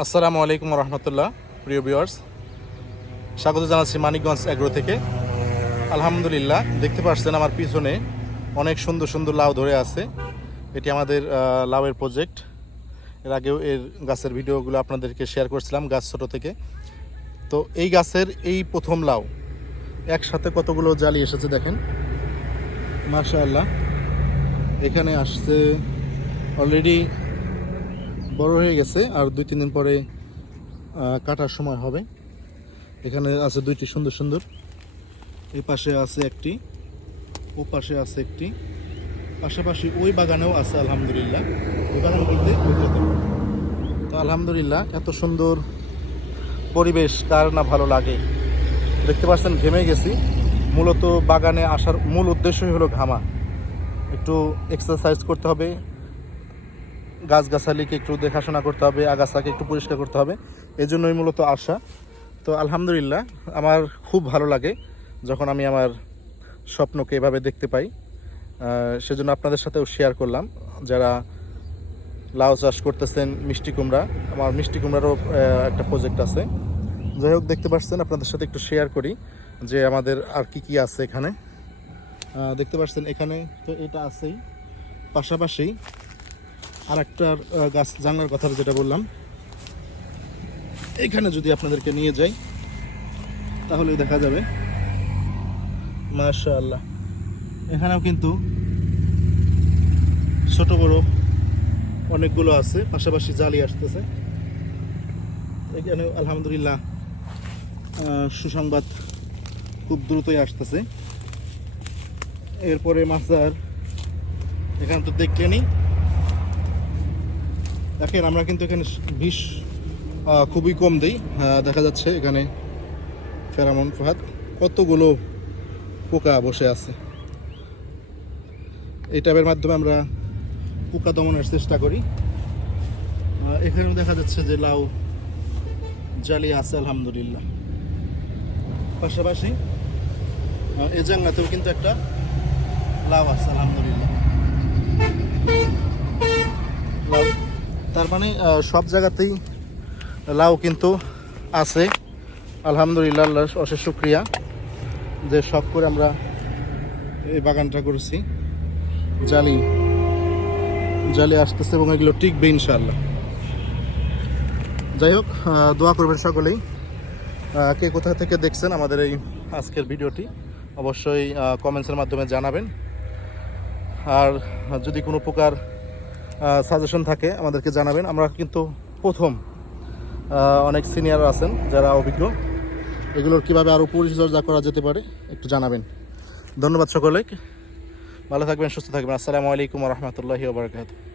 আসসালামু আলাইকুম রহমতুল্লাহ। প্রিয় ভিউয়ার্স, স্বাগত জানাচ্ছি মানিকগঞ্জ এগ্রো থেকে। আলহামদুলিল্লাহ, দেখতে পাচ্ছেন আমার পিছনে অনেক সুন্দর সুন্দর লাউ ধরে আছে। এটি আমাদের লাউয়ের প্রজেক্ট। এর আগেও এর গাছের ভিডিওগুলো আপনাদেরকে শেয়ার করছিলাম, গাছ ছোটো থেকে। তো এই গাছের এই প্রথম লাউ, একসাথে কতগুলো জালি এসেছে দেখেন, মাশাআল্লাহ। এখানে আসছে, অলরেডি বড় হয়ে গেছে, আর 2-3 দিন পরে কাটার সময় হবে। এখানে আছে দুইটি সুন্দর সুন্দর, এই পাশে আছে একটি, ও পাশে আছে একটি, পাশাপাশি ওই বাগানেও আছে। আলহামদুলিল্লাহ, ওই বাগান বলতে তো আলহামদুলিল্লাহ, এত সুন্দর পরিবেশ কার না ভালো লাগে। দেখতে পাচ্ছেন ঘেমে গেছি। মূলত বাগানে আসার মূল উদ্দেশ্যই হলো ঘামা, একটু এক্সারসাইজ করতে হবে, গাছগাছালিকে একটু দেখাশোনা করতে হবে, আগাছাকে একটু পরিষ্কার করতে হবে, এই জন্যই মূলত আসা। তো আলহামদুলিল্লাহ, আমার খুব ভালো লাগে যখন আমি আমার স্বপ্নকে এভাবে দেখতে পাই। সেজন্য আপনাদের সাথেও শেয়ার করলাম। যারা লাউ চাষ করতেছেন, মিষ্টি কুমড়া, আমার মিষ্টি কুমড়ারও একটা প্রজেক্ট আছে। যাই হোক, দেখতে পাচ্ছেন, আপনাদের সাথে একটু শেয়ার করি যে আমাদের আর কি কি আছে এখানে। দেখতে পাচ্ছেন এখানে তো এটা আছেই, পাশাপাশি আর একটা গাছ জানার কথা যেটা বললাম, এখানে যদি আপনাদেরকে নিয়ে যাই তাহলে দেখা যাবে মাশাআল্লাহ, এখানেও কিন্তু ছোট বড় অনেকগুলো আছে, পাশাপাশি জালি আসতেছে। এখানে আলহামদুলিল্লাহ সুসংবাদ খুব দ্রুতই আসতেছে। এরপরে মাছার এখানে তো দেখলেনি, দেখেন আমরা কিন্তু এখানে বিষ খুবই কম দিই। দেখা যাচ্ছে এখানে ফেরামন ফাঁদ, কতগুলো পোকা বসে আছে। এই ট্যাবের মাধ্যমে আমরা পোকা দমনের চেষ্টা করি। এখানেও দেখা যাচ্ছে যে লাউ জালি আছে আলহামদুলিল্লাহ। পাশাপাশি এই জায়গাতেও কিন্তু একটা লাউ আছে আলহামদুলিল্লাহ। লাউ, তার মানে সব জায়গাতেই লাউ কিন্তু আছে আলহামদুলিল্লাহ। আল্লাহর অশেষ শুকরিয়া যে শখ করে আমরা এই বাগানটা করেছি। জালি জালি আসতেছে এবং এগুলো টিকবে ইনশাআল্লাহ। যাই হোক, দোয়া করবেন সকলেই। কে কোথা থেকে দেখছেন আমাদের এই আজকের ভিডিওটি অবশ্যই কমেন্টসের মাধ্যমে জানাবেন। আর যদি কোনো প্রকার সাজেশন থাকে আমাদেরকে জানাবেন। আমরা কিন্তু প্রথম, অনেক সিনিয়র আছেন যারা অভিজ্ঞ, এগুলোর কীভাবে আরও পরিচর্যা করা যেতে পারে একটু জানাবেন। ধন্যবাদ সকলে, ভালো থাকবেন, সুস্থ থাকবেন। আসসালামু আলাইকুম রহমতুল্লাহি ওয়া বারাকাতুহু।